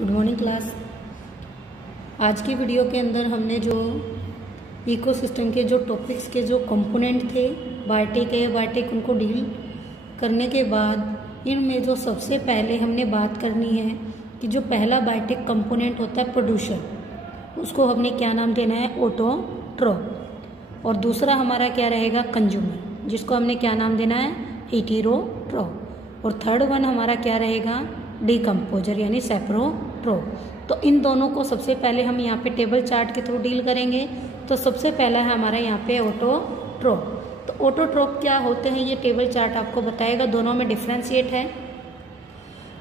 Good morning class. आज की video के अंदर हमने जो इकोसिस्टम के जो टॉपिक्स के जो कंपोनेंट थे बायोटिक उनको डील करने के बाद इनमें जो सबसे पहले हमने बात करनी है कि जो पहला बायोटिक कंपोनेंट होता है प्रोड्यूसर, उसको हमने क्या नाम देना है, ऑटोट्रोफ। और दूसरा हमारा क्या रहेगा, कंज्यूमर, जिसको हमने क्या नाम देना है, हेटेरोट्रोफ। और थर्ड वन हमारा क्या रहेगा, डिकम्पोजर यानी सेप्रोट्रोफ। तो इन दोनों को सबसे पहले हम यहाँ पे टेबल चार्ट के थ्रू डील करेंगे। तो सबसे पहला है हमारा यहाँ पे ऑटोट्रोफ। तो ऑटोट्रोफ क्या होते हैं ये टेबल चार्ट आपको बताएगा, दोनों में डिफ्रेंशिएट है।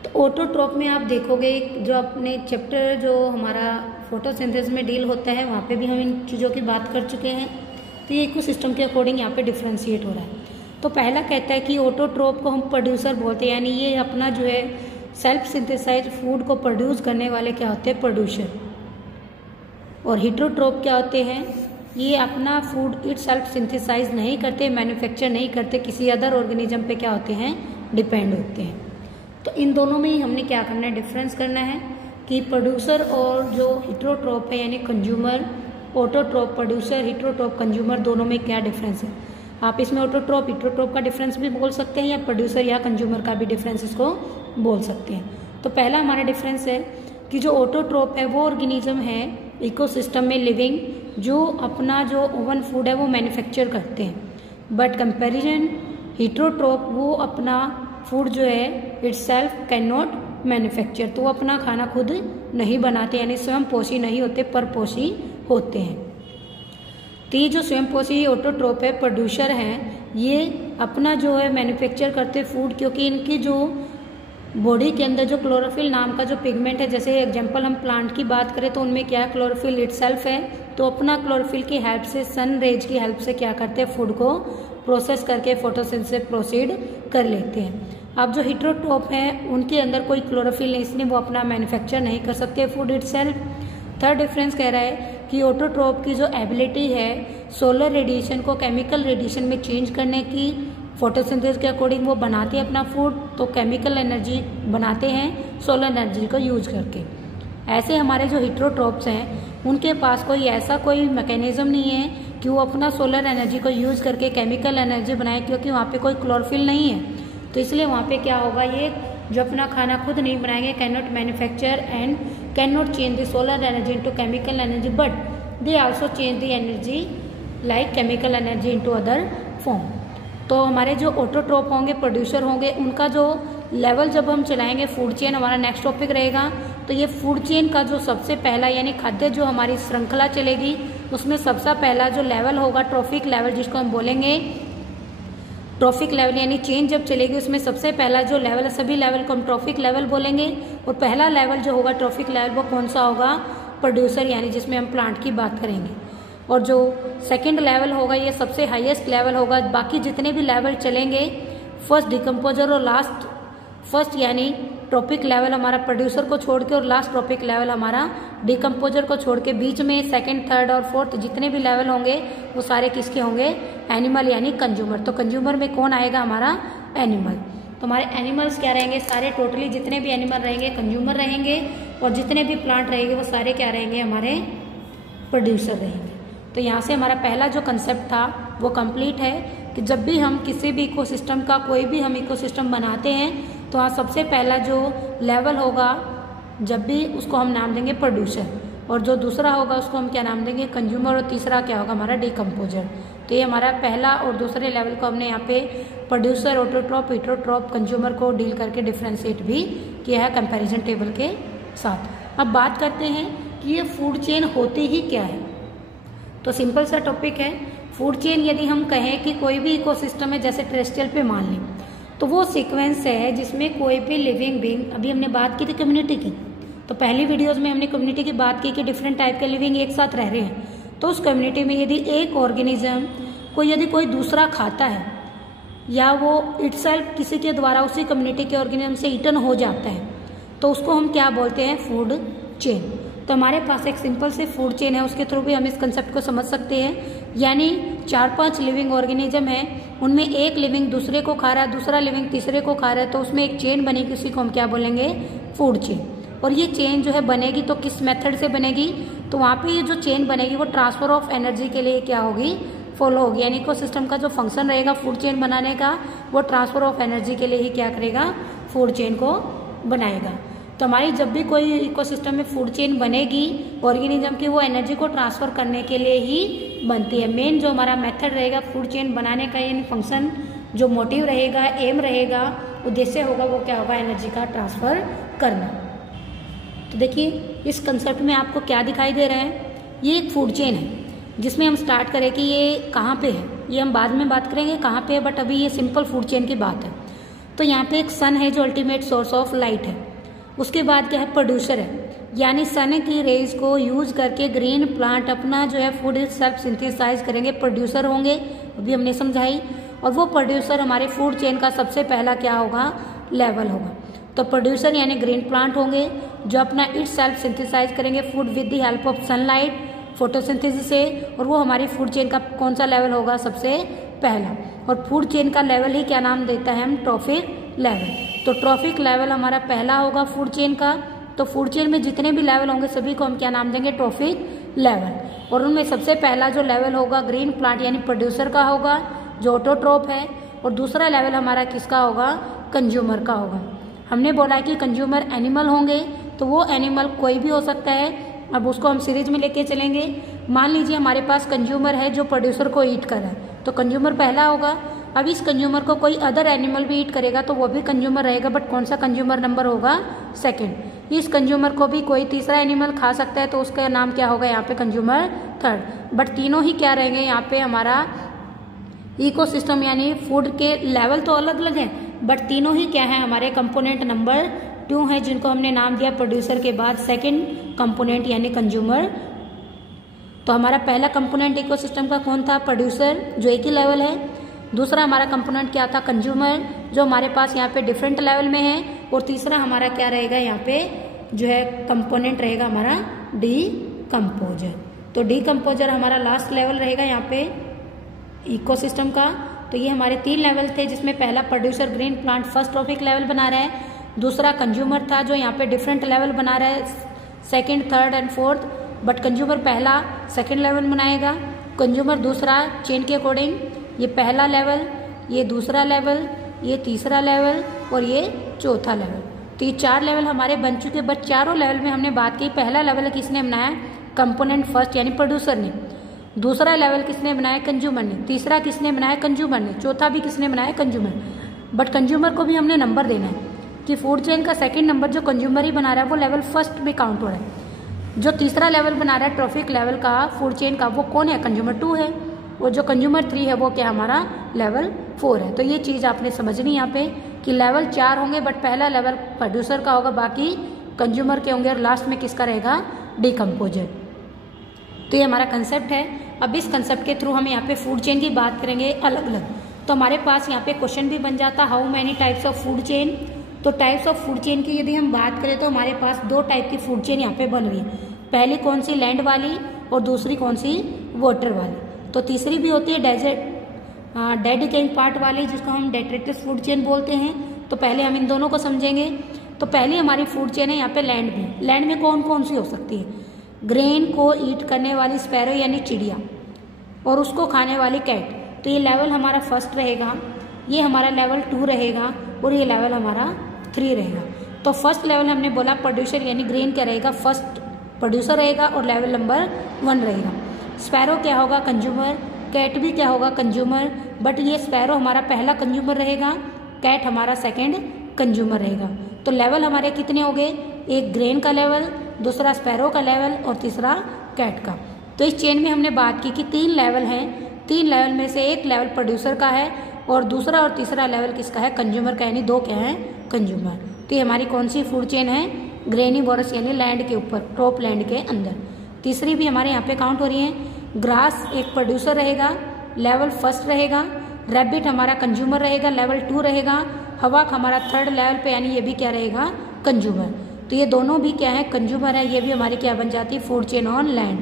तो ऑटोट्रोफ में आप देखोगे जो अपने चैप्टर जो हमारा फोटोसिंथेसिस में डील होता है वहाँ पे भी हम इन चीज़ों की बात कर चुके हैं। तो ये इकोसिस्टम के अकॉर्डिंग यहाँ पे डिफ्रेंशिएट हो रहा है। तो पहला कहता है कि ऑटोट्रोफ को हम प्रोड्यूसर बोलते हैं, यानी ये अपना जो है सेल्फ सिंथेसाइज फूड को प्रोड्यूस करने वाले क्या होते हैं, प्रोड्यूसर। और हेटेरोट्रोफ क्या होते हैं, ये अपना फूड इट सेल्फ सिंथेसाइज नहीं करते, मैन्युफैक्चर नहीं करते, किसी अदर ऑर्गेनिज्म पे क्या होते हैं, डिपेंड होते हैं। तो इन दोनों में ही हमने क्या करना है, डिफरेंस करना है कि प्रोड्यूसर और जो हेटेरोट्रोफ है यानी कंज्यूमर। ऑटोट्रोफ प्रोड्यूसर, हेटेरोट्रोफ कंज्यूमर, दोनों में क्या डिफरेंस है। आप इसमें ऑटोट्रोफ हेटेरोट्रोफ का डिफरेंस भी बोल सकते हैं या प्रोड्यूसर या कंज्यूमर का भी डिफरेंस इसको बोल सकते हैं। तो पहला हमारा डिफरेंस है कि जो ऑटोट्रोफ है वो ऑर्गेनिज्म है इकोसिस्टम में लिविंग जो अपना जो ओवन फूड है वो मैन्युफैक्चर करते हैं। बट कंपैरिजन हेटेरोट्रोफ वो अपना फूड जो है it self can not manufacture, तो वो अपना खाना खुद नहीं बनाते, यानी स्वयं पोषी नहीं होते, परपोषी होते हैं। तो ये जो स्वयं पोषी ऑटोट्रोफ है, प्रोड्यूसर हैं, ये अपना जो है मैन्युफैक्चर करते फूड, क्योंकि इनकी जो बॉडी के अंदर जो क्लोरोफिल नाम का जो पिगमेंट है, जैसे एग्जांपल हम प्लांट की बात करें तो उनमें क्या है, क्लोरोफिल इटसेल्फ है। तो अपना क्लोरोफिल की हेल्प से, सन रेज की हेल्प से क्या करते हैं, फूड को प्रोसेस करके फोटोसिंथेसिस प्रोसीड कर लेते हैं। अब जो हेटेरोट्रोफ है उनके अंदर कोई क्लोरोफिल नहीं, इसलिए वो अपना मैन्युफैक्चर नहीं कर सकते फूड इटसेल्फ। थर्ड डिफरेंस कह रहा है कि ऑटोट्रोफ की जो एबिलिटी है सोलर रेडिएशन को केमिकल रेडिएशन में चेंज करने की, फोटोसिंथेसिस के अकॉर्डिंग वो बनाते हैं अपना फूड, तो केमिकल एनर्जी बनाते हैं सोलर एनर्जी को यूज करके। ऐसे हमारे जो हेटेरोट्रोफ्स हैं उनके पास कोई ऐसा कोई मैकेनिज्म नहीं है कि वो अपना सोलर एनर्जी को यूज करके केमिकल एनर्जी बनाए, क्योंकि वहाँ पे कोई क्लोरोफिल नहीं है। तो इसलिए वहाँ पे क्या होगा, ये जो अपना खाना खुद नहीं बनाएंगे, can not manufacture and can not change the solar energy into chemical energy, but they also change the energy like chemical energy into other form. तो हमारे जो ऑटोट्रोफ होंगे, प्रोड्यूसर होंगे, उनका जो लेवल जब हम चलाएंगे, फूड चेन हमारा नेक्स्ट टॉपिक रहेगा। तो ये फूड चेन का जो सबसे पहला यानी खाद्य जो हमारी श्रृंखला चलेगी उसमें सबसे पहला जो लेवल होगा ट्रॉफिक लेवल, जिसको हम बोलेंगे ट्रॉफिक लेवल, यानी चेन जब चलेगी उसमें सबसे पहला जो लेवल है, सभी लेवल को हम ट्रॉफिक लेवल बोलेंगे। और पहला लेवल जो होगा ट्रॉफिक लेवल वो कौन सा होगा, प्रोड्यूसर, यानी जिसमें हम प्लांट की बात करेंगे। और जो सेकंड लेवल होगा ये सबसे हाईएस्ट लेवल होगा। बाकी जितने भी लेवल चलेंगे, फर्स्ट डिकम्पोजर और लास्ट, फर्स्ट यानी ट्रॉपिक लेवल हमारा प्रोड्यूसर को छोड़ के और लास्ट ट्रॉपिक लेवल हमारा डिकम्पोजर को छोड़ के, बीच में सेकंड, थर्ड और फोर्थ जितने भी लेवल होंगे वो सारे किसके होंगे, एनिमल यानी कंज्यूमर। तो कंज्यूमर में कौन आएगा, हमारा एनिमल। तो हमारे एनिमल्स क्या रहेंगे, सारे टोटली जितने भी एनिमल रहेंगे कंज्यूमर रहेंगे, और जितने भी प्लांट रहेंगे वो सारे क्या रहेंगे, हमारे प्रोड्यूसर रहेंगे। तो यहाँ से हमारा पहला जो कंसेप्ट था वो कंप्लीट है कि जब भी हम किसी भी इकोसिस्टम का कोई भी हम इकोसिस्टम बनाते हैं तो हाँ सबसे पहला जो लेवल होगा जब भी उसको हम नाम देंगे प्रोड्यूसर, और जो दूसरा होगा उसको हम क्या नाम देंगे, कंज्यूमर, और तीसरा क्या होगा हमारा डिकम्पोजर। तो ये हमारा पहला और दूसरे लेवल को हमने यहाँ पे प्रोड्यूसर, ऑटोट्रोफ, हेटेरोट्रोफ, कंज्यूमर को डील करके डिफ्रेंशिएट भी किया है कंपैरिजन टेबल के साथ। अब बात करते हैं कि ये फूड चेन होती ही क्या है। तो सिंपल सा टॉपिक है, फूड चेन यदि हम कहें कि कोई भी इकोसिस्टम है, जैसे टेरेस्ट्रियल पे मान लें, तो वो सीक्वेंस है जिसमें कोई भी लिविंग बीइंग, अभी हमने बात की थी कम्युनिटी की, तो पहली वीडियोस में हमने कम्युनिटी की बात की कि डिफरेंट टाइप के लिविंग एक साथ रह रहे हैं। तो उस कम्युनिटी में यदि एक ऑर्गेनिज्म को यदि कोई दूसरा खाता है या वो इटसेल्फ किसी के द्वारा उसी कम्युनिटी के ऑर्गेनिज्म से ईटन हो जाता है, तो उसको हम क्या बोलते हैं, फूड चेन। तो हमारे पास एक सिंपल से फूड चेन है, उसके थ्रू भी हम इस कंसेप्ट को समझ सकते हैं। यानी 4-5 लिविंग ऑर्गेनिज्म है, उनमें एक लिविंग दूसरे को खा रहा है, दूसरा लिविंग तीसरे को खा रहा है, तो उसमें एक चेन बनेगी, उसी को हम क्या बोलेंगे, फूड चेन। और ये चेन जो है बनेगी तो किस मेथड से बनेगी, तो वहाँ पे ये जो चेन बनेगी वो ट्रांसफर ऑफ एनर्जी के लिए क्या होगी, फॉलो होगी। यानी इकोसिस्टम का जो फंक्शन रहेगा फूड चेन बनाने का, वो ट्रांसफर ऑफ एनर्जी के लिए ही क्या करेगा, फूड चेन को बनाएगा। तो हमारी जब भी कोई इकोसिस्टम में फूड चेन बनेगी ऑर्गेनिज्म की, वो एनर्जी को ट्रांसफर करने के लिए ही बनती है। मेन जो हमारा मेथड रहेगा फूड चेन बनाने का, यानी फंक्शन जो मोटिव रहेगा, एम रहेगा, उद्देश्य होगा, वो क्या होगा, एनर्जी का ट्रांसफर करना। तो देखिए इस कंसेप्ट में आपको क्या दिखाई दे रहा है, ये एक फूड चेन है जिसमें हम स्टार्ट करें कि ये कहाँ पे है, ये हम बाद में बात करेंगे कहाँ पे है, बट अभी ये सिंपल फूड चेन की बात है। तो यहाँ पे एक सन है जो अल्टीमेट सोर्स ऑफ लाइट है, उसके बाद क्या है, प्रोड्यूसर है, यानी सन की रेज को यूज करके ग्रीन प्लांट अपना जो है फूड सेल्फ सिंथेसाइज करेंगे, प्रोड्यूसर होंगे, अभी हमने समझाई। और वो प्रोड्यूसर हमारे फूड चेन का सबसे पहला क्या होगा, लेवल होगा। तो प्रोड्यूसर यानी ग्रीन प्लांट होंगे जो अपना इट सेल्फ सिंथेसाइज करेंगे food with the help of sunlight, photosynthesis से, और वो हमारी फूड चेन का कौन सा लेवल होगा, सबसे पहला। और फूड चेन का लेवल ही क्या नाम देता है हम, ट्रॉफिक लेवल। तो ट्रॉफिक लेवल हमारा पहला होगा फूड चेन का। तो फूड चेन में जितने भी लेवल होंगे सभी को हम क्या नाम देंगे, ट्रॉफिक लेवल। और उनमें सबसे पहला जो लेवल होगा ग्रीन प्लांट यानी प्रोड्यूसर का होगा जो ऑटोट्रोप है, और दूसरा लेवल हमारा किसका होगा, कंज्यूमर का होगा। हमने बोला कि कंज्यूमर एनिमल होंगे, तो वो एनिमल कोई भी हो सकता है। अब उसको हम सीरीज में लेके चलेंगे। मान लीजिए हमारे पास कंज्यूमर है जो प्रोड्यूसर को ईट कर रहा है, तो कंज्यूमर पहला होगा। अब इस कंज्यूमर को कोई अदर एनिमल भी ईट करेगा तो वो भी कंज्यूमर रहेगा, बट कौन सा कंज्यूमर नंबर होगा, सेकंड। इस कंज्यूमर को भी कोई तीसरा एनिमल खा सकता है तो उसका नाम क्या होगा, यहाँ पे कंज्यूमर थर्ड। बट तीनों ही क्या रहेंगे, यहाँ पे हमारा इकोसिस्टम यानी फूड के लेवल तो अलग अलग है, बट तीनों ही क्या है, हमारे कंपोनेंट नंबर 2 है, जिनको हमने नाम दिया प्रोड्यूसर के बाद सेकंड कंपोनेंट यानी कंज्यूमर। तो हमारा पहला कंपोनेंट इकोसिस्टम का कौन था, प्रोड्यूसर, जो एक ही लेवल है। दूसरा हमारा कंपोनेंट क्या था, कंज्यूमर, जो हमारे पास यहाँ पे डिफरेंट लेवल में है। और तीसरा हमारा क्या रहेगा, यहाँ पे जो है कंपोनेंट रहेगा हमारा डीकम्पोजर। तो डीकम्पोजर हमारा लास्ट लेवल रहेगा यहाँ पे इकोसिस्टम का। तो ये हमारे 3 लेवल थे, जिसमें पहला producer green plant first trophic level बना रहा है, दूसरा कंज्यूमर था जो यहाँ पे डिफरेंट लेवल बना रहा है, second, third and fourth. But consumer पहला सेकंड लेवल बनाएगा, कंज्यूमर दूसरा, चेन के अकॉर्डिंग ये पहला लेवल, ये दूसरा लेवल, ये तीसरा लेवल और ये चौथा लेवल। तो ये 4 लेवल हमारे बन चुके। बट चारों लेवल में हमने बात की, पहला लेवल किसने बनाया, कंपोनेंट फर्स्ट यानी प्रोड्यूसर ने। दूसरा लेवल किसने बनाया, कंज्यूमर ने। तीसरा किसने बनाया, कंज्यूमर ने। चौथा भी किसने बनाया, कंज्यूमर। बट कंज्यूमर को भी हमने नंबर देना है कि फूड चेन का सेकंड नंबर जो कंज्यूमर ही बना रहा है वो लेवल फर्स्ट में काउंट हो रहा है। जो तीसरा लेवल बना रहा है ट्रॉफिक लेवल का फूड चेन का, वो कौन है, कंज्यूमर 2 है। और जो कंज्यूमर 3 है वो क्या हमारा लेवल 4 है। तो ये चीज़ आपने समझनी यहाँ पे कि लेवल 4 होंगे, बट पहला लेवल प्रोड्यूसर का होगा, बाकी कंज्यूमर के होंगे, और लास्ट में किसका रहेगा, डीकम्पोजर। तो ये हमारा कंसेप्ट है। अब इस कंसेप्ट के थ्रू हम यहाँ पे फूड चेन की बात करेंगे अलग अलग। तो हमारे पास यहाँ पे क्वेश्चन भी बन जाता, how many types of food chain. तो टाइप्स ऑफ फूड चेन की यदि हम बात करें तो हमारे पास 2 टाइप की फूड चेन यहाँ पे बन रही है। पहली कौन सी, लैंड वाली, और दूसरी कौन सी, वाटर वाली। तो तीसरी भी होती है डेजर्ट डेड कैन पार्ट वाली, जिसको हम डेट्रेटिस फूड चेन बोलते हैं। तो पहले हम इन दोनों को समझेंगे। तो पहली हमारी फूड चेन है यहाँ पे लैंड में। लैंड में कौन कौन सी हो सकती है, ग्रेन को ईट करने वाली स्पैरो यानी चिड़िया, और उसको खाने वाली कैट। तो ये लेवल हमारा फर्स्ट रहेगा, ये हमारा लेवल 2 रहेगा, और ये लेवल हमारा 3 रहेगा। तो फर्स्ट लेवल हमने बोला प्रोड्यूसर यानी ग्रीन क्या रहेगा, फर्स्ट प्रोड्यूसर रहेगा और लेवल नंबर 1 रहेगा। स्पैरो क्या होगा, कंज्यूमर। कैट भी क्या होगा, कंज्यूमर। बट ये स्पैरो हमारा पहला कंज्यूमर रहेगा, कैट हमारा सेकंड कंज्यूमर रहेगा। तो लेवल हमारे कितने हो गए, एक ग्रेन का लेवल, दूसरा स्पैरो का लेवल और तीसरा कैट का। तो इस चेन में हमने बात की कि 3 लेवल हैं। 3 लेवल में से एक लेवल प्रोड्यूसर का है और दूसरा और तीसरा लेवल किसका है, कंज्यूमर का, यानी 2 क्या है, कंज्यूमर। तो ये हमारी कौन सी फूड चेन है, ग्रेनिवोरस यानी लैंड के ऊपर, टॉप लैंड के अंदर। तीसरी भी हमारे यहाँ पे काउंट हो रही है। ग्रास एक प्रोड्यूसर रहेगा, लेवल फर्स्ट रहेगा। रैबिट हमारा कंज्यूमर रहेगा, लेवल 2 रहेगा। हवाक हमारा 3rd लेवल पे, यानी ये भी क्या रहेगा, कंज्यूमर। तो ये दोनों भी क्या है, कंज्यूमर है। ये भी हमारी क्या बन जाती है, फूड चेन ऑन लैंड।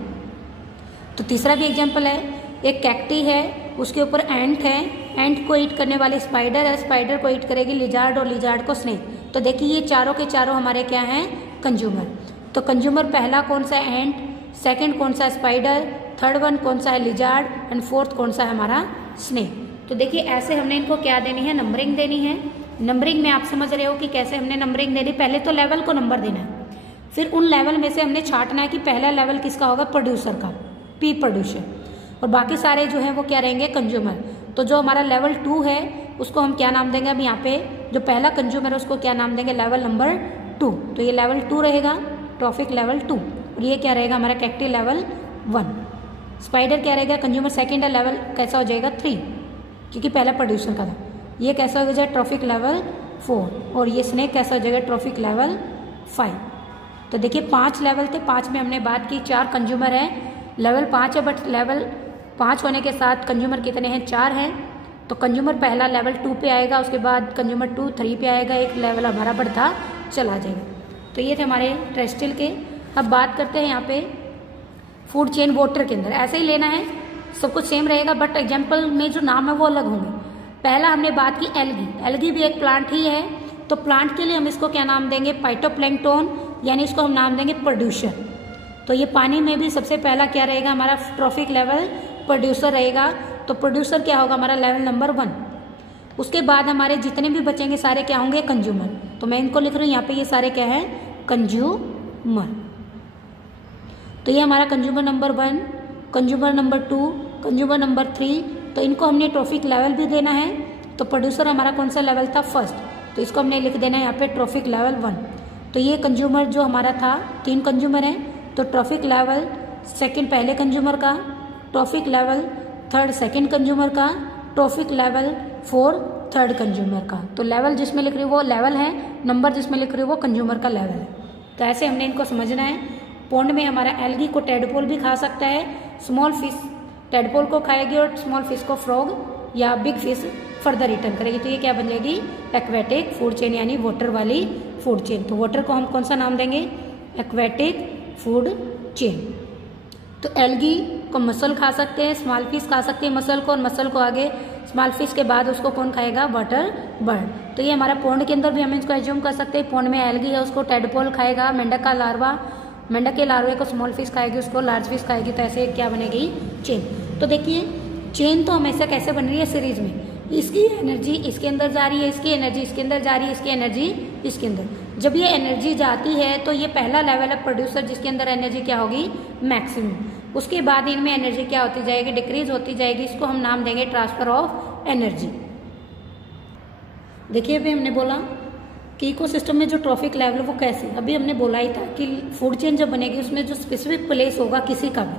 तो तीसरा भी एग्जाम्पल है, एक कैक्टी है, उसके ऊपर एंट है। एंट को ईट करने वाली स्पाइडर है, स्पाइडर को ईट करेगी लिजार्ड और लिजार्ड को स्नेक। तो देखिए ये चारों के चारों हमारे क्या हैं, कंज्यूमर। तो कंज्यूमर पहला कौन सा है एंट, सेकंड कौन सा है स्पाइडर, थर्ड वन कौन सा है लिजार्ड एंड फोर्थ कौन सा है हमारा स्नेक। तो देखिए ऐसे हमने इनको क्या देनी है, नंबरिंग देनी है। नंबरिंग में आप समझ रहे हो कि कैसे हमने नंबरिंग देनी, पहले तो लेवल को नंबर देना है, फिर उन लेवल में से हमने छांटना है कि पहला लेवल किसका होगा, प्रोड्यूसर का, पी प्रोड्यूसर, और बाकी सारे जो है वो क्या रहेंगे, कंज्यूमर। तो जो हमारा लेवल 2 है उसको हम क्या नाम देंगे, अब यहाँ पे जो पहला कंज्यूमर है उसको क्या नाम देंगे, लेवल नंबर 2। तो ये लेवल 2 रहेगा, ट्रॉफिक लेवल 2, और ये क्या रहेगा हमारा कैक्टी लेवल 1। स्पाइडर क्या रहेगा, कंज्यूमर सेकेंड है, लेवल कैसा हो जाएगा 3, क्योंकि पहला प्रोड्यूसर का था। ये कैसा हो जाएगा, ट्रॉफिक लेवल 4, और ये स्नेक कैसा हो जाएगा, ट्रॉफिक लेवल 5। तो देखिए 5 लेवल थे, 5 में हमने बात की 4 कंज्यूमर है, लेवल 5 है, बट लेवल 5 होने के साथ कंज्यूमर कितने हैं, 4 हैं। तो कंज्यूमर पहला लेवल 2 पे आएगा, उसके बाद कंज्यूमर 2 3 पे आएगा, एक लेवल हमारा बढ़ता चला जाएगा। तो ये थे हमारे टेरेस्ट्रियल के। अब बात करते हैं यहाँ पे फूड चेन वाटर के अंदर, ऐसे ही लेना है, सब कुछ सेम रहेगा, बट एग्जाम्पल में जो नाम है वो अलग होंगे। पहला हमने बात की एल्गी, एल्गी भी एक प्लांट ही है, तो प्लांट के लिए हम इसको क्या नाम देंगे, फाइटोप्लैंक्टन, यानी इसको हम नाम देंगे प्रोड्यूसर। तो ये पानी में भी सबसे पहला क्या रहेगा हमारा ट्रॉफिक लेवल प्रोड्यूसर रहेगा। तो प्रोड्यूसर क्या होगा हमारा लेवल नंबर 1। उसके बाद हमारे जितने भी बचेंगे सारे क्या होंगे, कंज्यूमर। तो मैं इनको लिख रही हूँ यहाँ पे, ये सारे क्या है, कंज्यूमर। तो ये हमारा consumer number 1, consumer number 2, consumer number 3। तो इनको हमने ट्रॉफिक लेवल भी देना है। तो प्रोड्यूसर हमारा कौन सा लेवल था, फर्स्ट, तो इसको हमने लिख देना है यहाँ पे ट्रॉफिक लेवल 1। तो ये कंज्यूमर जो हमारा था, 3 कंज्यूमर हैं, तो ट्रॉफिक लेवल सेकंड पहले कंज्यूमर का, trophic level third second consumer का, ट्रॉफिक लेवल 4 थर्ड कंज्यूमर का। तो लेवल जिसमें लिख रही हो वो लेवल है, नंबर जिसमें लिख रही हो वो कंज्यूमर का लेवल है। तो ऐसे हमने इनको समझना है। पॉन्ड में हमारा एल्गी को टेडपोल भी खा सकता है, स्मॉल फिश टेडपोल को खाएगी और स्मॉल फिश को फ्रॉग या बिग फिश फर्दर रिटर्न करेगी। तो ये क्या बन जाएगी, एक्वेटिक फूड चेन, यानी वाटर वाली फूड चेन। तो वाटर को हम कौन सा नाम देंगे, एक्वेटिक फूड चेन। तो एल्गी को मसल खा सकते हैं, स्मॉल फिश खा सकते हैं मसल को, और मसल को आगे स्मॉल फिश के बाद उसको कौन खाएगा, वाटर बर्ड। तो ये हमारा पॉन्ड के अंदर भी हम इसको एज्यूम कर सकते हैं। पॉन्ड में एल्गी है, उसको टेडपोल खाएगा, मेंढक का लार्वा, मेंढक के लार्वे को स्मॉल फिश खाएगी, उसको लार्ज फिश खाएगी। तो ऐसे क्या बनेगी, चेन। तो देखिए चेन तो हमेशा कैसे बन रही है, सीरीज में, इसकी एनर्जी इसके अंदर जा रही है, इसकी एनर्जी इसके अंदर जा रही है, इसकी एनर्जी इसके अंदर। जब ये एनर्जी जाती है तो ये पहला लेवल है प्रोड्यूसर, जिसके अंदर एनर्जी क्या होगी, मैक्सिमम। उसके बाद इनमें एनर्जी क्या होती जाएगी, डिक्रीज होती जाएगी। इसको हम नाम देंगे ट्रांसफर ऑफ एनर्जी। देखिए अभी हमने बोला कि इकोसिस्टम में जो ट्रॉफिक लेवल वो कैसे, अभी हमने बोला ही था कि फूड चेन जब बनेगी उसमें जो स्पेसिफिक प्लेस होगा किसी का भी,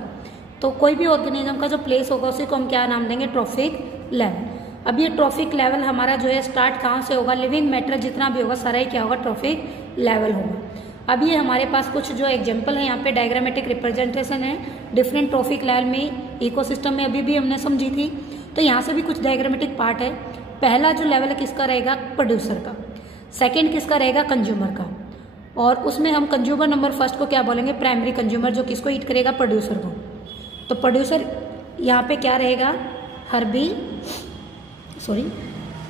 तो कोई भी ऑर्गेनिज्म का जो प्लेस होगा उसी को हम क्या नाम देंगे, ट्रॉफिक लेवल। अब ये ट्रॉफिक लेवल हमारा जो है स्टार्ट कहाँ से होगा, लिविंग मैटर जितना भी होगा सारा ही क्या होगा, ट्रॉफिक लेवल होगा। अब ये हमारे पास कुछ जो एग्जांपल है यहाँ पे डायग्रामेटिक रिप्रेजेंटेशन है डिफरेंट ट्रॉफिक लेवल में, इकोसिस्टम में अभी भी हमने समझी थी। तो यहाँ से भी कुछ डायग्रामेटिक पार्ट है। पहला जो लेवल है किसका रहेगा, प्रोड्यूसर का, सेकेंड किसका रहेगा, कंज्यूमर का, और उसमें हम कंज्यूमर नंबर फर्स्ट को क्या बोलेंगे, प्राइमरी कंज्यूमर, जो किसको ईट करेगा, प्रोड्यूसर को। तो प्रोड्यूसर यहाँ पे क्या रहेगा,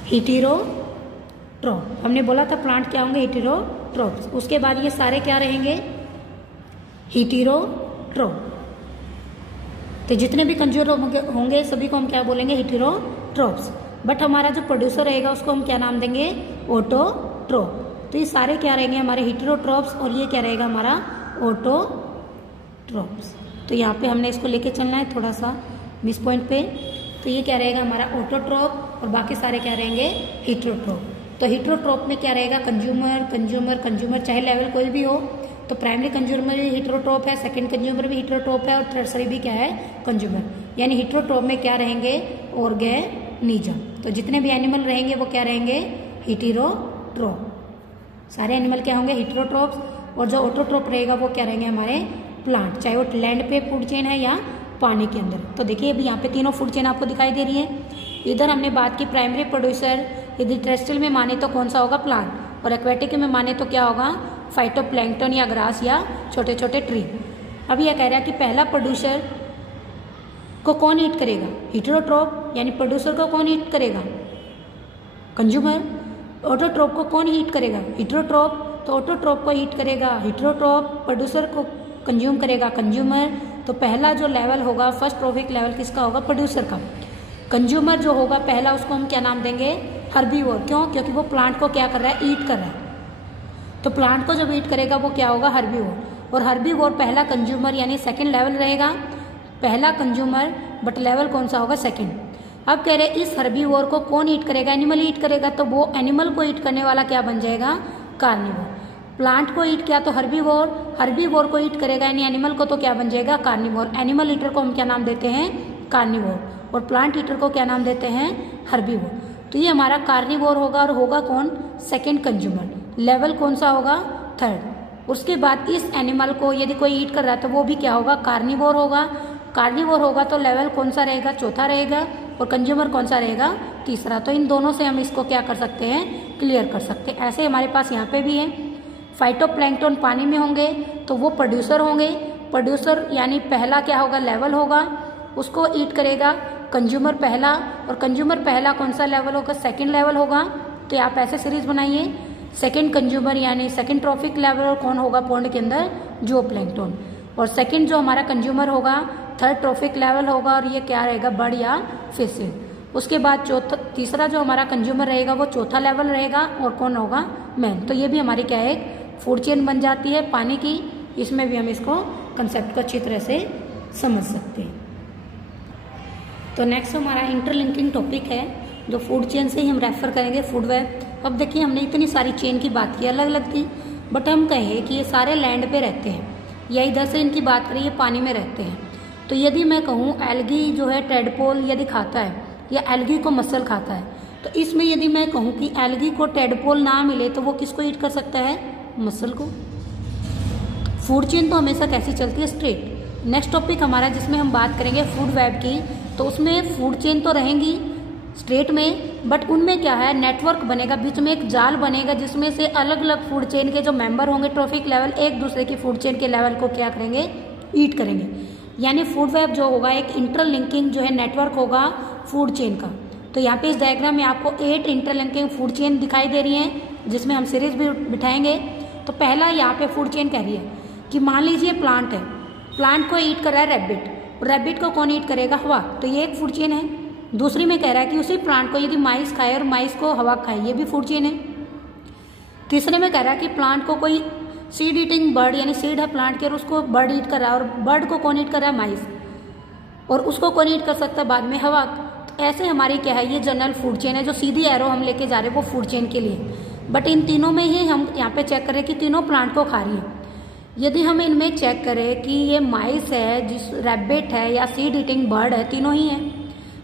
हीटेरोट्रॉप। हमने बोला था प्लांट क्या होंगे, हीटेरोट्रॉप्स। उसके बाद ये सारे क्या रहेंगे, हीटेरोट्रॉप। तो जितने भी कंज्यूमर होंगे सभी को हम क्या बोलेंगे, हीटेरोट्रॉप्स। बट हमारा जो प्रोड्यूसर रहेगा उसको हम क्या नाम देंगे, ऑटोट्रॉप। तो ये सारे क्या रहेंगे हमारे हीटेरोट्रॉप्स, और ये क्या रहेगा हमारा ऑटोट्रॉप्स। तो यहाँ पे हमने इसको लेके चलना है थोड़ा सा मिस पॉइंट पे। तो ये क्या रहेगा हमारा ऑटोट्रॉप, और बाकी सारे क्या रहेंगे, हीटेरोट्रॉप। तो हीटेरोट्रॉप में क्या रहेगा, कंज्यूमर कंज्यूमर कंज्यूमर, चाहे लेवल कोई भी हो। तो प्राइमरी कंज्यूमर भी हीटेरोट्रॉप है, सेकंड कंज्यूमर भी हीटेरोट्रॉप है, और टर्सरी भी क्या है, कंज्यूमर। यानी हीटेरोट्रॉप में क्या रहेंगे, ऑर्गेनिज्म। तो जितने भी एनिमल रहेंगे वो क्या रहेंगे, हीटेरोट्रॉप। सारे एनिमल क्या होंगे, हीटेरोट्रॉप्स। और जो ऑटोट्रॉप रहेगा वो क्या रहेंगे हमारे प्लांट, चाहे वो लैंड पे फूड चेन है या पानी के अंदर। तो देखिए अभी यहाँ पे तीनों फूड चेन आपको दिखाई दे रही है। इधर हमने बात की प्राइमरी प्रोड्यूसर, यदि टेरेस्ट्रियल में माने तो कौन सा होगा, प्लांट, और एक्वेटिक में माने तो क्या होगा, फाइटोप्लैंक्टन या ग्रास या छोटे छोटे ट्री। अब यह कह रहा है कि पहला प्रोड्यूसर को कौन ईट करेगा, हीटेरोट्रॉप, यानी प्रोड्यूसर को कौन ईट करेगा, कंज्यूमर। ऑटोट्रॉप को कौन हीट करेगा, हीटेरोट्रॉप। तो ऑटोट्रॉफ को ईट करेगा, हेटेरोट्रॉफ प्रोड्यूसर को कंज्यूम करेगा, कंज्यूमर। तो पहला जो लेवल होगा फर्स्ट ट्रॉफिक लेवल किसका होगा, प्रोड्यूसर का। कंज्यूमर जो होगा पहला उसको हम क्या नाम देंगे, हर्बीवोर। क्यों, क्योंकि वो प्लांट को क्या कर रहा है, ईट कर रहा है। तो प्लांट को जब ईट करेगा वो क्या होगा, हर्बीवोर। और हर्बीवोर पहला कंज्यूमर यानी सेकंड लेवल रहेगा, पहला कंज्यूमर बट लेवल कौन सा होगा, सेकंड। अब कह रहे इस हर्बीवोर को कौन ईट करेगा, एनिमल ईट करेगा। तो वो एनिमल को ईट करने वाला क्या बन जाएगा, कार्निवोर। प्लांट को ईट किया तो हर्बीवोर, हर्बीवोर को ईट करेगा यानी एनिमल को, तो क्या बन जाएगा, कार्निवोर। एनिमल ईटर को हम क्या नाम देते हैं, कार्निवोर। और प्लांट ईटर को क्या नाम देते हैं, हर्बीवोर। तो ये हमारा कार्निवोर होगा और होगा कौन, सेकेंड कंज्यूमर। लेवल कौन सा होगा, थर्ड। उसके बाद इस एनिमल को यदि कोई ईट कर रहा है तो वो भी क्या होगा, कार्निवोर होगा। कार्निवोर होगा तो लेवल कौन सा रहेगा, चौथा रहेगा। और कंज्यूमर कौन सा रहेगा, तीसरा। तो इन दोनों से हम इसको क्या कर सकते हैं, क्लियर कर सकते हैं। ऐसे हमारे पास यहाँ पे भी है, फाइटोप्लैंक्टन पानी में होंगे तो वो प्रोड्यूसर होंगे। प्रोड्यूसर यानी पहला क्या होगा, लेवल होगा, उसको ईट करेगा कंज्यूमर पहला। और कंज्यूमर पहला कौन सा लेवल होगा, सेकंड लेवल होगा। तो आप ऐसे सीरीज बनाइए, सेकंड कंज्यूमर यानी सेकंड ट्रॉफिक लेवल। और कौन होगा पॉन्ड के अंदर, ज़ूओप्लैंक्टन। और सेकंड जो हमारा कंज्यूमर होगा थर्ड ट्रॉफिक लेवल होगा। और ये क्या रहेगा, बर्ड या फिश। उसके बाद चौथा, तीसरा जो हमारा कंज्यूमर रहेगा वो चौथा लेवल रहेगा। और कौन होगा, मैन। तो ये भी हमारी क्या है, फूड चेन बन जाती है पानी की। इसमें भी हम इसको कंसेप्ट को अच्छी तरह से समझ सकते हैं। तो नेक्स्ट हमारा इंटरलिंकिंग टॉपिक है जो फूड चेन से ही हम रेफर करेंगे, फूड वेब। अब देखिए हमने इतनी सारी चेन की बात की, अलग अलग थी, बट हम कहें कि ये सारे लैंड पे रहते हैं या इधर से इनकी बात करें ये पानी में रहते हैं। तो यदि मैं कहूँ एल्गी जो है टेडपोल यदि खाता है या एल्गी को मसल खाता है, तो इसमें यदि मैं कहूँ कि एल्गी को टेडपोल ना मिले तो वो किसको ईट कर सकता है, मसल को। फूड चेन तो हमेशा कैसी चलती है, स्ट्रेट। नेक्स्ट टॉपिक हमारा जिसमें हम बात करेंगे फूड वेब की, तो उसमें फूड चेन तो रहेंगी स्ट्रेट में, बट उनमें क्या है, नेटवर्क बनेगा, बीच में एक जाल बनेगा जिसमें से अलग अलग फूड चेन के जो मेंबर होंगे ट्रॉफिक लेवल एक दूसरे की फूड चेन के लेवल को क्या करेंगे, ईट करेंगे। यानी फूड वेब जो होगा एक इंटरलिंकिंग जो है नेटवर्क होगा फूड चेन का। तो यहाँ पे इस डायग्राम में आपको 8 इंटरलिंकिंग फूड चेन दिखाई दे रही हैं जिसमें हम सीरीज भी बिठाएंगे। तो पहला यहाँ पे फूड चेन कह रही है कि मान लीजिए प्लांट है, प्लांट को ईट कर रहा है रैबिट, रैबिट को कौन ईट करेगा, हवा। तो ये एक फूड चेन है। दूसरी में कह रहा है कि उसी प्लांट को यदि माइस खाए और माइस को हवा खाए, ये भी फूड चेन है। तीसरे में कह रहा है कि प्लांट को कोई सीड ईटिंग बर्ड यानी सीड है प्लांट के और उसको बर्ड ईट कर रहा है, और बर्ड को कौन ईट कर रहा है, माइस, और उसको कौन ईट कर सकता है बाद में, हवा। तो ऐसे हमारी क्या है, ये जनरल फूड चेन है। जो सीधी एरो हम लेके जा रहे हैं वो फूड चेन के लिए, बट इन तीनों में ही हम यहाँ पे चेक करें कि तीनों प्लांट को खा रही है। यदि हम इनमें चेक करें कि ये माइस है, जिस रैबिट है या सीड ईटिंग बर्ड है, तीनों ही है।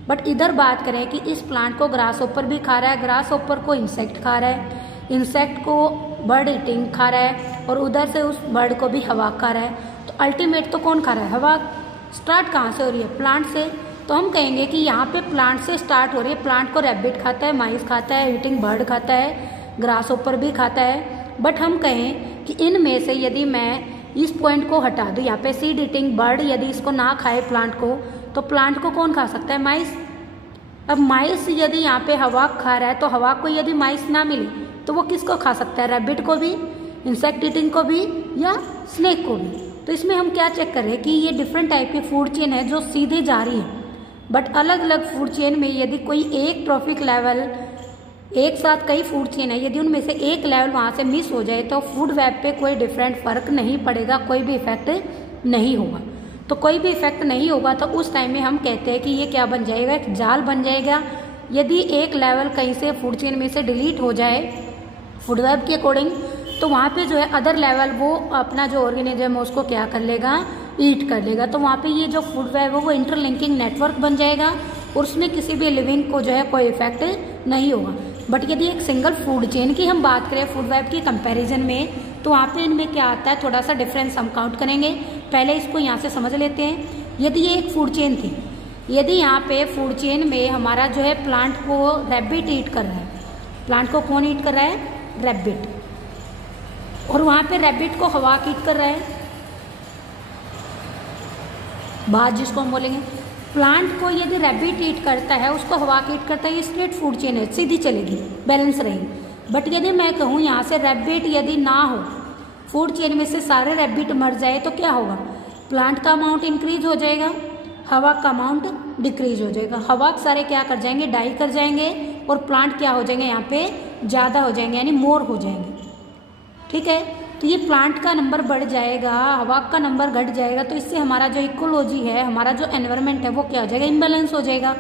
बट इधर बात करें कि इस प्लांट को ग्रास ओपर भी खा रहा है, ग्रास ओपर को इंसेक्ट खा रहा है, इंसेक्ट को बर्ड ईटिंग खा रहा है, और उधर से उस बर्ड को भी हवा खा रहा है। तो अल्टीमेट तो कौन खा रहा है, हवा। स्टार्ट कहाँ से हो रही है, प्लांट से। तो हम कहेंगे कि यहाँ पे प्लांट से स्टार्ट हो रही है। प्लांट को रैबिट खाता है, माइस खाता है, ईटिंग बर्ड खाता है, ग्रास ओपर भी खाता है। बट हम कहें कि इनमें से यदि मैं इस पॉइंट को हटा दूँ, यहाँ पे सीड ईटिंग बर्ड यदि इसको ना खाए प्लांट को, तो प्लांट को कौन खा सकता है, माइस। अब माइस यदि यहाँ पे हवा खा रहा है तो हवा को यदि माइस ना मिले तो वो किसको खा सकता है, रैबिट को भी, इंसेक्ट ईटिंग को भी, या स्नेक को भी। तो इसमें हम क्या चेक कर रहे हैं कि ये डिफरेंट टाइप की फूड चेन है जो सीधे जा रही है। बट अलग अलग फूड चेन में यदि कोई एक ट्रॉफिक लेवल, एक साथ कई फूड चेन है, यदि उनमें से एक लेवल वहाँ से मिस हो जाए तो फूड वेब पे कोई डिफरेंट फर्क नहीं पड़ेगा, कोई भी इफेक्ट नहीं होगा। तो कोई भी इफेक्ट नहीं होगा तो उस टाइम में हम कहते हैं कि ये क्या बन जाएगा, एक जाल बन जाएगा। यदि एक लेवल कहीं से फूड चेन में से डिलीट हो जाए फूड वेब के अकॉर्डिंग, तो वहाँ पे जो है अदर लेवल वो अपना जो ऑर्गेनिज्म है उसको क्या कर लेगा, ईट कर लेगा। तो वहाँ पे ये जो फूड वेब है वो इंटरलिंकिंग नेटवर्क बन जाएगा और उसमें किसी भी लिविंग को जो है कोई इफेक्ट नहीं होगा। बट यदि एक सिंगल फूड चेन की हम बात करें फूड वेब की कंपैरिजन में, तो वहाँ पे इनमें क्या आता है, थोड़ा सा डिफरेंस हम काउंट करेंगे। पहले इसको यहाँ से समझ लेते हैं। यदि ये एक फूड चेन थी, यदि यहाँ पे फूड चेन में हमारा जो है प्लांट को रैबिट ईट कर रहा है, प्लांट को कौन ईट कर रहा है, रैबिट, और वहाँ पे रैबिट को हवा ईट कर रहा है, बाज जिसको हम बोलेंगे। प्लांट को यदि रैबिट ईट करता है, उसको हवा ईट करता है, ये स्ट्रेट फूड चेन है, सीधी चलेगी, बैलेंस रहेगी। बट यदि मैं कहूँ यहाँ से रैबिट यदि ना हो, फूड चेन में से सारे रैबिट मर जाए तो क्या होगा, प्लांट का अमाउंट इंक्रीज हो जाएगा, हवा का अमाउंट डिक्रीज हो जाएगा। हवा सारे क्या कर जाएंगे, डाई कर जाएंगे, और प्लांट क्या हो जाएंगे, यहाँ पे ज़्यादा हो जाएंगे यानी मोर हो जाएंगे। ठीक है, तो ये प्लांट का नंबर बढ़ जाएगा, हवा का नंबर घट जाएगा, तो इससे हमारा जो इकोलॉजी है, हमारा जो एनवायरनमेंट है वो क्या हो जाएगा, इम्बैलेंस हो जाएगा।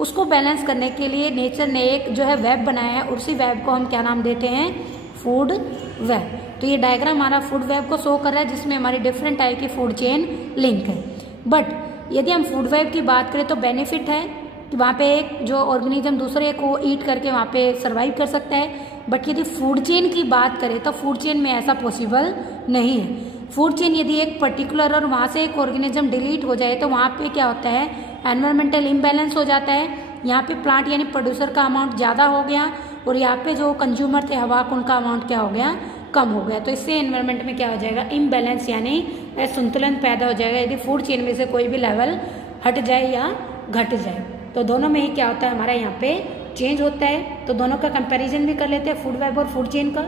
उसको बैलेंस करने के लिए नेचर ने एक जो है वेब बनाया है, और उसी वेब को हम क्या नाम देते हैं, फूड वेब। तो ये डायग्राम हमारा फूड वेब को शो कर रहा है, जिसमें हमारी डिफरेंट टाइप की फूड चेन लिंक है। बट यदि हम फूड वेब की बात करें तो बेनिफिट है कि वहाँ पे एक जो ऑर्गेनिज्म दूसरे को ईट करके वहाँ पे सर्वाइव कर सकता है। बट यदि फूड चेन की बात करें तो फूड चेन में ऐसा पॉसिबल नहीं है। फूड चेन यदि एक पर्टिकुलर और वहाँ से एक ऑर्गेनिज्म डिलीट हो जाए तो वहाँ पे क्या होता है, एनवायरमेंटल इम्बैलेंस हो जाता है। यहाँ पे प्लांट यानी प्रोड्यूसर का अमाउंट ज़्यादा हो गया, और यहाँ पे जो कंज्यूमर थे हवा, उनका अमाउंट क्या हो गया, कम हो गया। तो इससे एनवायरनमेंट में क्या हो जाएगा, इम्बैलेंस यानी असंतुलन पैदा हो जाएगा यदि फूड चेन में से कोई भी लेवल हट जाए या घट जाए। तो दोनों में ही क्या होता है, हमारा यहाँ पे चेंज होता है। तो दोनों का कंपैरिजन भी कर लेते हैं, फूड वेब और फूड चेन का।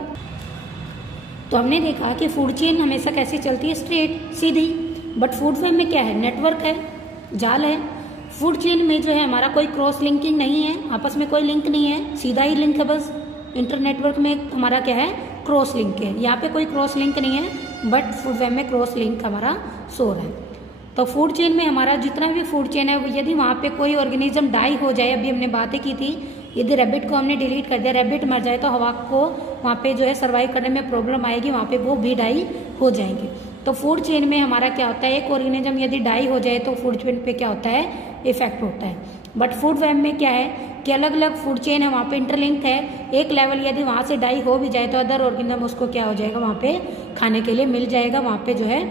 तो हमने देखा कि फूड चेन हमेशा कैसी चलती है, straight Sidhi. But food web में क्या है, नेटवर्क है, जाल है। फूड चेन में जो है हमारा कोई क्रॉस लिंकिंग नहीं है, आपस में कोई लिंक नहीं है, सीधा ही लिंक है बस। इंटरनेटवर्क में हमारा क्या है, क्रॉस लिंक है। यहाँ पे कोई क्रॉस लिंक नहीं है, बट फूड वेब में क्रॉस लिंक हमारा शो है। तो फूड चेन में हमारा जितना भी फूड चेन है, यदि वहाँ पे कोई ऑर्गेनिज्म डाई हो जाए, अभी हमने बातें की थी, यदि रैबिट को हमने डिलीट कर दिया, रैबिट मर जाए तो हवा को वहाँ पे जो है सर्वाइव करने में प्रॉब्लम आएगी, वहाँ पे वो भी डाई हो जाएंगे। तो फूड चेन में हमारा क्या होता है, एक ऑर्गेनिज्म यदि डाई हो जाए तो फूड चेन पे क्या होता है, इफेक्ट होता है। बट फूड वेब में क्या है कि अलग अलग फूड चेन है, वहाँ पे इंटरलिंक है। एक लेवल यदि वहाँ से डाई हो भी जाए तो अदर ऑर्गेनिज्म उसको क्या हो जाएगा, वहाँ पे खाने के लिए मिल जाएगा, वहाँ पे जो है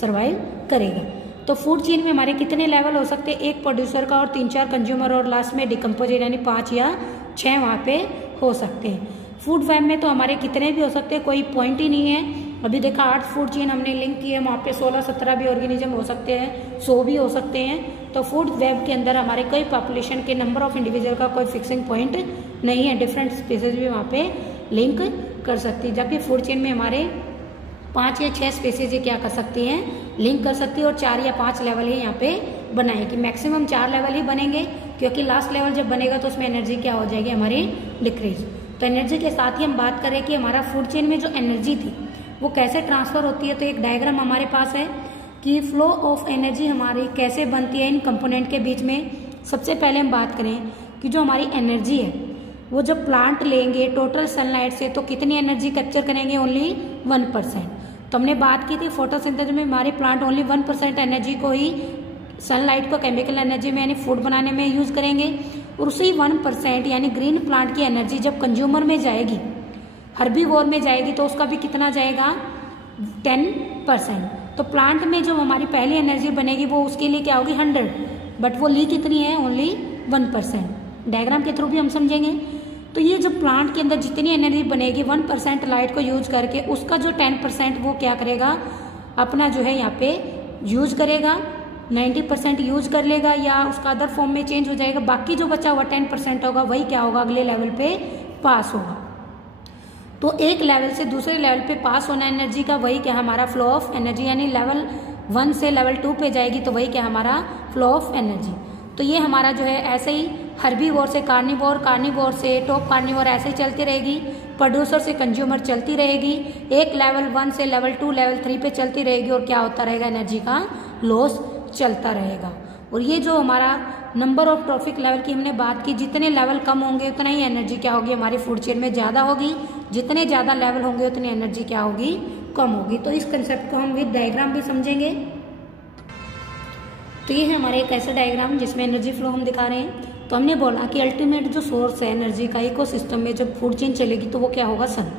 सर्वाइव करेगा। तो फूड चेन में हमारे कितने लेवल हो सकते हैं, एक प्रोड्यूसर का और 3-4 कंज्यूमर, और लास्ट में डिकम्पोजर यानी 5 या 6 वहाँ पे हो सकते हैं। फूड वेब में तो हमारे कितने भी हो सकते हैं, कोई पॉइंट ही नहीं है। अभी देखा 8 फूड चेन हमने लिंक की है, वहाँ पे 16-17 भी ऑर्गेनिज्म हो सकते हैं, 100 भी हो सकते हैं। तो फूड वेब के अंदर हमारे कोई पॉपुलेशन के नंबर ऑफ इंडिविजुअल का कोई फिक्सिंग पॉइंट नहीं है, डिफरेंट स्पीसीज भी वहाँ पे लिंक कर सकती है। जबकि फूड चेन में हमारे 5 या 6 स्पीसीज ये क्या कर सकती हैं, लिंक कर सकती है, और 4 या 5 लेवल ही यहाँ पे बनाएगी। मैक्सिमम 4 लेवल ही बनेंगे, क्योंकि लास्ट लेवल जब बनेगा तो उसमें एनर्जी क्या हो जाएगी, हमारी डिक्रीज। तो एनर्जी के साथ ही हम बात करें कि हमारा फूड चेन में जो एनर्जी थी वो कैसे ट्रांसफर होती है। तो एक डायग्राम हमारे पास है कि फ्लो ऑफ एनर्जी हमारी कैसे बनती है इन कंपोनेंट के बीच में। सबसे पहले हम बात करें कि जो हमारी एनर्जी है वो जब प्लांट लेंगे टोटल सनलाइट से तो कितनी एनर्जी कैप्चर करेंगे, ओनली 1%। तो हमने बात की थी फोटोसिंथेसिस में हमारे प्लांट ओनली 1% एनर्जी को ही सनलाइट को केमिकल एनर्जी में यानी फूड बनाने में यूज करेंगे, और उसी 1% यानी ग्रीन प्लांट की एनर्जी जब कंज्यूमर में जाएगी, हर्बीवोर में जाएगी, तो उसका भी कितना जाएगा, 10%। तो प्लांट में जो हमारी पहली एनर्जी बनेगी वो उसके लिए क्या होगी, 100, बट वो ली कितनी है, ओनली 1%। डायग्राम के थ्रू भी हम समझेंगे। तो ये जब प्लांट के अंदर जितनी एनर्जी बनेगी 1% लाइट को यूज करके, उसका जो 10% वो क्या करेगा, अपना जो है यहाँ पे यूज करेगा, 90% यूज कर लेगा या उसका अदर फॉर्म में चेंज हो जाएगा। बाकी जो बचा हुआ 10% होगा वही क्या होगा, अगले लेवल पे पास होगा। तो एक लेवल से दूसरे लेवल पे पास होना एनर्जी का, वही क्या हमारा फ्लो ऑफ एनर्जी, यानी लेवल 1 से लेवल 2 पे जाएगी तो वही क्या हमारा फ्लो ऑफ एनर्जी। तो ये हमारा जो है ऐसे ही हर्बीवोर से कार्निवोर, कार्निवोर से टॉप कार्निवोर ऐसे ही चलती रहेगी, प्रोड्यूसर से कंज्यूमर चलती रहेगी, एक लेवल 1 से लेवल 2 लेवल 3 पे चलती रहेगी, और क्या होता रहेगा, एनर्जी का लॉस चलता रहेगा। और ये जो हमारा नंबर ऑफ ट्रॉफिक लेवल की हमने बात की, जितने लेवल कम होंगे उतना ही एनर्जी क्या होगी, हमारी फूड चेन में ज़्यादा होगी, जितने ज़्यादा लेवल होंगे उतनी एनर्जी क्या होगी, कम होगी। तो इस कंसेप्ट को हम विद डायग्राम भी समझेंगे। तो ये है हमारे एक ऐसा डायग्राम जिसमें एनर्जी फ्लो हम दिखा रहे हैं। तो हमने बोला कि अल्टीमेट जो सोर्स है एनर्जी का इकोसिस्टम में जब फूड चेन चलेगी तो वो क्या होगा, सन।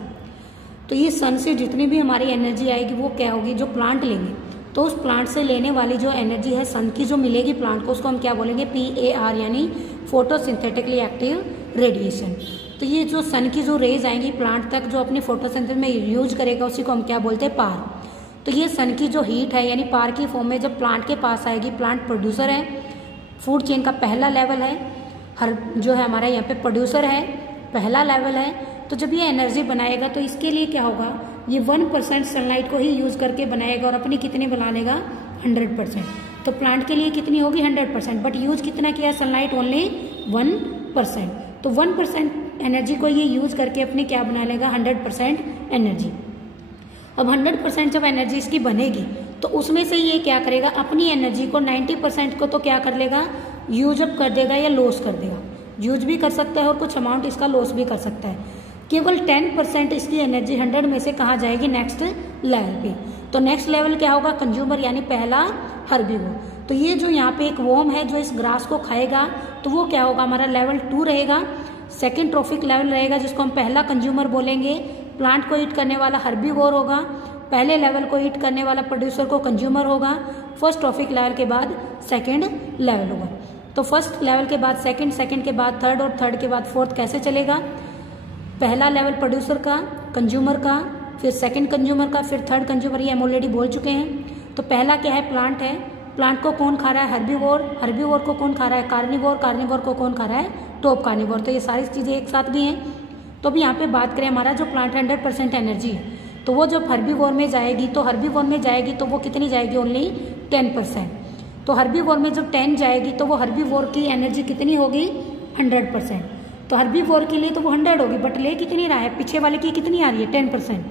तो ये सन से जितनी भी हमारी एनर्जी आएगी वो क्या होगी, जो प्लांट लेंगे, तो उस प्लांट से लेने वाली जो एनर्जी है सन की जो मिलेगी प्लांट को, उसको हम क्या बोलेंगे, PAR यानी फोटोसिंथेटिकली एक्टिव रेडिएशन। तो ये जो सन की जो रेज आएंगी प्लांट तक जो अपनी फोटोसिंथेसिस में यूज करेगा उसी को हम क्या बोलते हैं, पार। तो ये सन की जो हीट है यानी पार की फॉर्म में जब प्लांट के पास आएगी, प्लांट प्रोड्यूसर है, फूड चेन का पहला लेवल है, हर जो है हमारा यहाँ पे प्रोड्यूसर है, पहला लेवल है, तो जब ये एनर्जी बनाएगा तो इसके लिए क्या होगा, ये 1% सनलाइट को ही यूज करके बनाएगा और अपनी कितनी बना लेगा 100%। तो प्लांट के लिए कितनी होगी 100%, बट यूज कितना किया सनलाइट, ओनली 1%। तो 1% एनर्जी को ये यूज करके अपनी क्या बना लेगा 100% एनर्जी। अब 100% जब एनर्जी इसकी बनेगी तो उसमें से ये क्या करेगा, अपनी एनर्जी को 90% को तो क्या कर लेगा, यूज अप कर देगा या लॉस कर देगा। यूज भी कर सकता है और कुछ अमाउंट इसका लॉस भी कर सकता है। केवल 10% इसकी एनर्जी 100 में से कहाँ जाएगी, नेक्स्ट लेवल पे। तो नेक्स्ट लेवल क्या होगा, कंज्यूमर यानी पहला हर्बीवोर। तो ये जो यहाँ पे एक वॉर्म है जो इस ग्रास को खाएगा तो वो क्या होगा, हमारा लेवल 2 रहेगा। सेकेंड ट्रॉफिक लेवल रहेगा जिसको हम पहला कंज्यूमर बोलेंगे। प्लांट को ईट करने वाला हर्बीवोर होगा, पहले लेवल को ईट करने वाला प्रोड्यूसर को कंज्यूमर होगा। फर्स्ट ट्रॉफिक लेवल के बाद सेकेंड लेवल होगा। तो फर्स्ट लेवल के बाद सेकेंड, सेकेंड के बाद थर्ड और थर्ड के बाद फोर्थ कैसे चलेगा, पहला लेवल प्रोड्यूसर का, कंज्यूमर का, फिर सेकंड कंज्यूमर का, फिर थर्ड कंज्यूमर, ये हम ऑलरेडी बोल चुके हैं। तो पहला क्या है, प्लांट है। प्लांट को कौन खा रहा है, हर्बीवोर। हर्बीवोर को कौन खा रहा है, कार्निवोर। कार्निवोर को कौन खा रहा है, टॉप कार्निवोर। तो ये सारी चीजें एक साथ भी हैं। तो अभी यहाँ पे बात करें, हमारा जो प्लांट 100% एनर्जी है, तो वो जब हर्बीवोर में जाएगी तो हर्बीवोर में जाएगी तो वो कितनी जाएगी, ओनली 10%। तो हर्बीवोर में जब 10 जाएगी तो वो हर्बीवोर की एनर्जी कितनी होगी, 100%। तो हर्बीवोर के लिए तो वो 100 होगी, बट ले कितनी रहा है, पीछे वाले की कितनी आ रही है, 10%।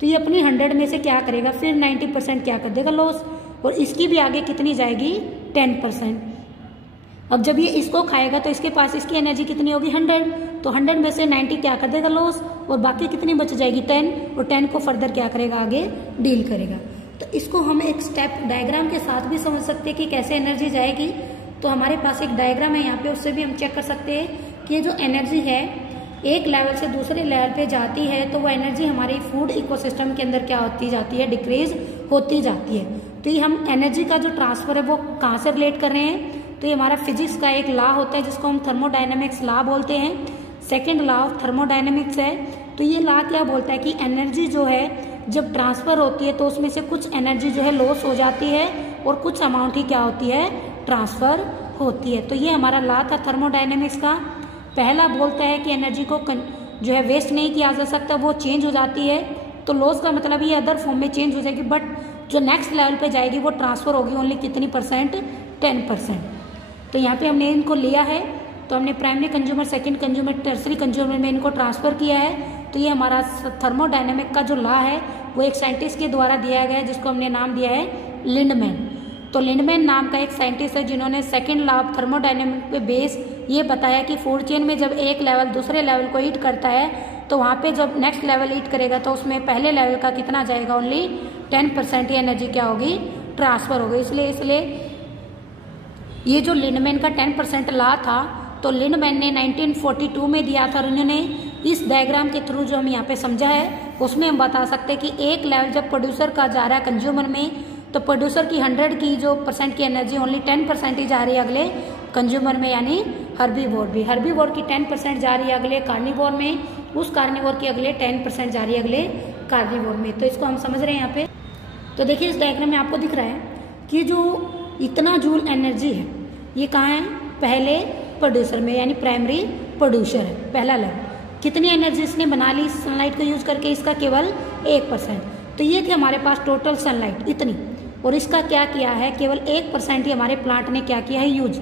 तो ये अपनी 100 में से क्या करेगा, फिर 90% क्या कर देगा, लॉस। और इसकी भी आगे कितनी जाएगी, 10%। अब जब ये इसको खाएगा तो इसके पास इसकी एनर्जी कितनी होगी, 100। तो 100 में से 90 क्या कर देगा, लॉस। और बाकी कितनी बच जाएगी, 10। और 10 को फर्दर क्या करेगा, आगे डील करेगा। तो इसको हम एक स्टेप डायग्राम के साथ भी समझ सकते हैं कि कैसे एनर्जी जाएगी। तो हमारे पास एक डायग्राम है यहाँ पे, उससे भी हम चेक कर सकते हैं कि ये जो एनर्जी है एक लेवल से दूसरे लेवल पे जाती है तो वो एनर्जी हमारी फूड इकोसिस्टम के अंदर क्या होती जाती है, डिक्रीज होती जाती है। तो ये हम एनर्जी का जो ट्रांसफर है वो कहाँ से रिलेट कर रहे हैं, तो ये हमारा फिजिक्स का एक लॉ होता है जिसको हम थर्मोडायनेमिक्स लॉ बोलते हैं। सेकेंड लॉ ऑफ थर्मोडायनेमिक्स है। तो ये लॉ क्या बोलता है कि एनर्जी जो है जब ट्रांसफर होती है तो उसमें से कुछ एनर्जी जो है लॉस हो जाती है और कुछ अमाउंट ही क्या होती है, ट्रांसफर होती है। तो ये हमारा लॉ था थर्मोडायनेमिक्स का। पहला बोलता है कि एनर्जी को जो है वेस्ट नहीं किया जा सकता, वो चेंज हो जाती है। तो लॉस का मतलब ये अदर फॉर्म में चेंज हो जाएगी, बट जो नेक्स्ट लेवल पे जाएगी वो ट्रांसफर होगी ओनली कितनी परसेंट, 10%। तो यहाँ पे हमने इनको लिया है, तो हमने primary consumer, second consumer, tertiary consumer में इनको ट्रांसफर किया है। तो ये हमारा थर्मोडायनेमिक का जो लॉ है वो एक साइंटिस्ट के द्वारा दिया गया है जिसको हमने नाम दिया है लिंडमैन। तो लिंडमैन नाम का एक साइंटिस्ट है जिन्होंने सेकंड लॉ ऑफ थर्मोडायनेमिक पे बेस ये बताया कि फूड चेन में जब एक लेवल दूसरे लेवल को ईट करता है तो वहाँ पे जब नेक्स्ट लेवल ईट करेगा तो उसमें पहले लेवल का कितना जाएगा, ओनली 10% ही एनर्जी क्या होगी, ट्रांसफर होगी। इसलिए ये जो लिंडमैन का 10% लॉ था तो लिंडमैन ने 1942 में दिया था। और उन्होंने इस डायग्राम के थ्रू जो हम यहाँ पे समझा है उसमें हम बता सकते हैं कि एक लेवल जब प्रोड्यूसर का जा रहा है कंज्यूमर में तो प्रोड्यूसर की 100 की जो % की एनर्जी ओनली 10% ही जा रही है अगले कंज्यूमर में, यानी हर्बीवोर भी। हर्बीवोर की 10% जा रही है अगले कार्निवोर में, उस कार्निवोर की अगले 10% जा रही है अगले कार्निवोर में। तो इसको हम समझ रहे हैं यहाँ पे। तो देखिए इस डायग्राम में आपको दिख रहा है कि जो इतना जूल एनर्जी है ये कहाँ है, पहले प्रोड्यूसर में, यानी प्राइमरी प्रोड्यूसर है पहला लेवल। कितनी एनर्जी इसने बना ली सनलाइट को यूज करके, इसका केवल 1%। तो ये थी हमारे पास टोटल सनलाइट इतनी, और इसका क्या किया है, केवल 1% ही हमारे प्लांट ने क्या किया है, यूज।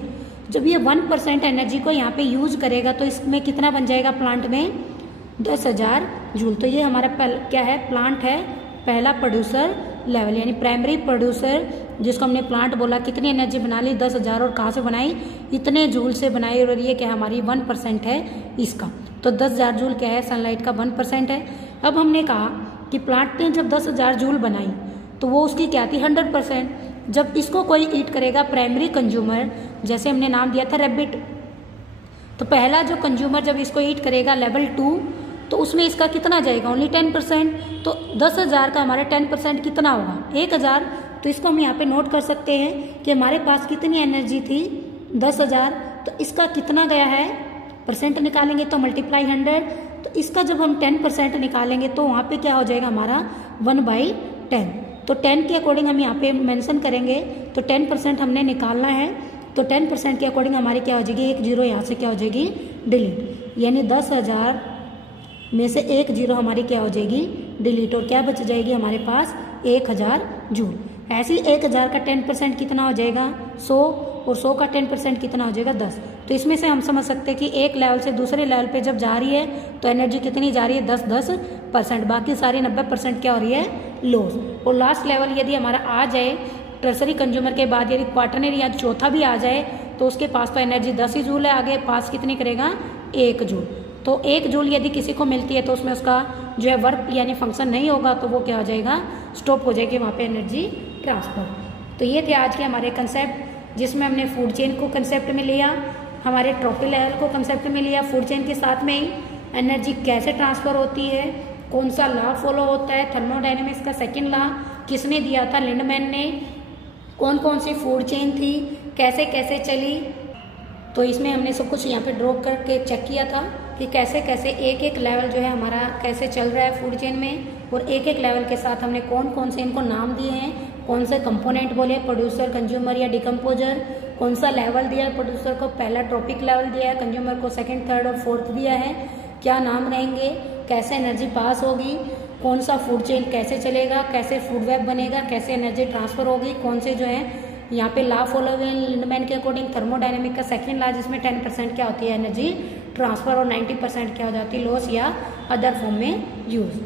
जब ये 1% एनर्जी को यहाँ पे यूज करेगा तो इसमें कितना बन जाएगा प्लांट में, 10,000 जूल। तो ये हमारा क्या है, प्लांट है पहला प्रोड्यूसर लेवल, यानी प्राइमरी प्रोड्यूसर जिसको हमने प्लांट बोला। कितनी एनर्जी बना ली, 10,000, और कहाँ से बनाई, इतने जूल से बनाई। और ये क्या हमारी 1% है इसका। तो 10,000 जूल क्या है, सनलाइट का 1% है। अब हमने कहा कि प्लांट ने जब 10,000 जूल बनाई तो वो उसकी क्या थी, 100%। जब इसको कोई ईट करेगा प्राइमरी कंज्यूमर, जैसे हमने नाम दिया था रैबिट, तो पहला जो कंज्यूमर जब इसको ईट करेगा लेवल 2 तो उसमें इसका कितना जाएगा, ओनली 10%। तो 10,000 का हमारा 10% कितना होगा, 1,000। तो इसको हम यहाँ पे नोट कर सकते हैं कि हमारे पास कितनी एनर्जी थी, 10,000। तो इसका कितना गया है, परसेंट निकालेंगे तो मल्टीप्लाई 100। तो इसका जब हम 10% निकालेंगे तो वहाँ पे क्या हो जाएगा हमारा 1/10। तो 10 के अकॉर्डिंग हम यहाँ पे मेंशन करेंगे। तो 10% हमने निकालना है, तो 10% के अकॉर्डिंग हमारी क्या हो जाएगी, 1 0 यहाँ से क्या हो जाएगी, डिलीट। यानी 10,000 में से एक जीरो हमारी क्या हो जाएगी, डिलीट, और क्या बच जाएगी हमारे पास 1000 जूल। ऐसे ही 1000 का 10% कितना हो जाएगा 100, और 100 का 10% कितना हो जाएगा 10। तो इसमें से हम समझ सकते हैं कि एक लेवल से दूसरे लेवल पे जब जा रही है तो एनर्जी कितनी जा रही है 10%, बाकी सारी 90% क्या हो रही है लॉस। और लास्ट लेवल यदि हमारा आ जाए टर्सरी कंज्यूमर के बाद, यदि क्वार्टरनरी या चौथा भी आ जाए तो उसके पास तो एनर्जी 10 ही जूल है, आगे पास कितनी करेगा 1 जूल। तो 1 जूल यदि किसी को मिलती है तो उसमें उसका जो है वर्क यानी फंक्शन नहीं होगा, तो वो क्या हो जाएगा स्टॉप हो जाएगी वहाँ पे एनर्जी ट्रांसफर। तो ये थे आज के हमारे कंसेप्ट, जिसमें हमने फूड चेन को कंसेप्ट में लिया, हमारे ट्रॉफी लेवल को कंसेप्ट में लिया, फूड चेन के साथ में ही एनर्जी कैसे ट्रांसफर होती है, कौन सा लॉ फॉलो होता है, थर्मोडायनेमिक्स का सेकेंड लॉ किसने दिया था, लिंडमैन ने, कौन कौन सी फूड चेन थी, कैसे कैसे चली। तो इसमें हमने सब कुछ यहाँ पे ड्रॉ करके चेक किया था कि कैसे कैसे एक एक लेवल जो है हमारा कैसे चल रहा है फूड चेन में, और एक एक लेवल के साथ हमने कौन कौन से इनको नाम दिए हैं, कौन से कंपोनेंट बोले, प्रोड्यूसर, कंज्यूमर या डिकम्पोजर, कौन सा लेवल दिया है, प्रोड्यूसर को पहला ट्रॉपिक लेवल दिया है, कंज्यूमर को सेकंड, थर्ड और फोर्थ दिया है, क्या नाम रहेंगे, कैसे एनर्जी पास होगी, कौन सा फूड चेन कैसे चलेगा, कैसे फूड वेब बनेगा, कैसे एनर्जी ट्रांसफर होगी, कौन से जो है यहाँ पे लॉ फॉलो हुए लिंडमैन के अकॉर्डिंग, थर्मोडायनेमिक का सेकंड लॉ जिसमें 10% क्या होती है एनर्जी ट्रांसफर और 90% क्या हो जाती है लॉस या अदर फॉर्म में यूज।